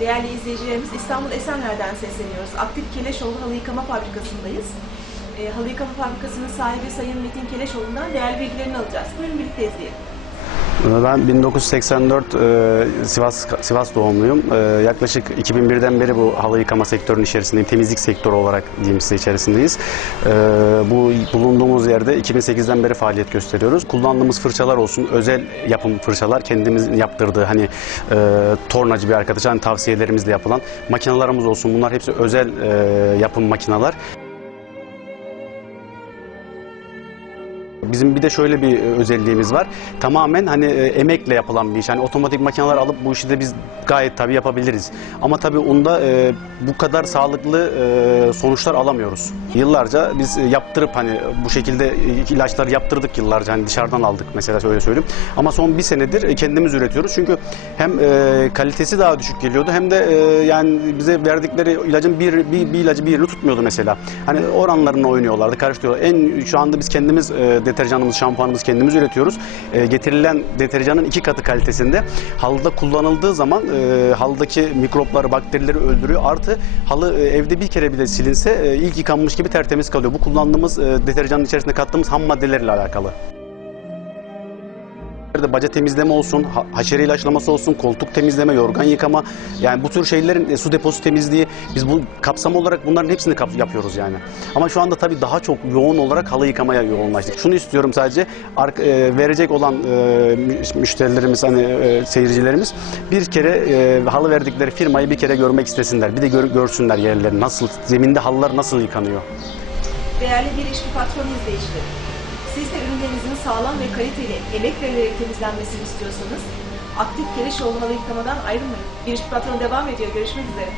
Değerli izleyicilerimiz İstanbul Esenler'den sesleniyoruz. Aktif Keleşoğlu Halı Yıkama Fabrikası'ndayız. E, halı Yıkama Fabrikası'nın sahibi Sayın Metin Keleşoğlu'ndan değerli bilgilerini alacağız. Buyurun birlikte izleyelim. Ben 1984 e, Sivas Sivas doğumluyum. E, yaklaşık 2001'den beri bu halı yıkama sektörünün içerisindeyim. Temizlik sektörü olarak diyeyim size içerisindeyiz. E, bu bulunduğumuz yerde 2008'den beri faaliyet gösteriyoruz. Kullandığımız fırçalar olsun, özel yapım fırçalar, kendimiz yaptırdığı hani e, tornacı bir arkadaşa hani tavsiyelerimizle yapılan makinalarımız olsun. Bunlar hepsi özel e, yapım makinalar. Bizim bir de şöyle bir e, özelliğimiz var. Tamamen hani e, emekle yapılan bir iş. Hani otomatik makineler alıp bu işi de biz gayet tabii yapabiliriz. Ama tabii onda e, bu kadar sağlıklı sonuçlar alamıyoruz. Yıllarca biz yaptırıp hani bu şekilde e, ilaçlar yaptırdık yıllarca hani dışarıdan aldık mesela öyle söyleyeyim. Ama son bir senedir kendimiz üretiyoruz. Çünkü hem kalitesi daha düşük geliyordu hem de yani bize verdikleri ilacın bir, bir, bir ilacı bir yerini tutmuyordu mesela. Hani oranlarına oynuyorlardı, karıştırıyorlar. En şu anda biz kendimiz e, deterjanımız, şampuanımız kendimiz üretiyoruz. E, getirilen deterjanın iki katı kalitesinde halıda kullanıldığı zaman e, halıdaki mikropları, bakterileri öldürüyor. Artı halı e, evde bir kere bile silinse e, ilk yıkanmış gibi tertemiz kalıyor. Bu kullandığımız e, deterjanın içerisinde kattığımız ham maddelerle alakalı. De baca temizleme olsun, ha- haşere ilaçlaması olsun, koltuk temizleme, yorgan yıkama yani bu tür şeylerin e, su deposu temizliği biz bu kapsam olarak bunların hepsini kap- yapıyoruz yani. Ama şu anda tabii daha çok yoğun olarak halı yıkamaya yoğunlaştık. Şunu istiyorum sadece e, verecek olan e, mü- müşterilerimiz hani e, seyircilerimiz bir kere e, halı verdikleri firmayı bir kere görmek istesinler. Bir de gör- görsünler yerlerini nasıl zeminde halılar nasıl yıkanıyor. Değerli bir ilişki patronu izleyicileri. Siz de ürünlerinizin sağlam ve kaliteli emek verilerek temizlenmesini istiyorsanız Aktif Keleşoğlu Halı Yıkama'dan ayrılmayın. Bir ilişki patronu devam ediyor. Görüşmek üzere.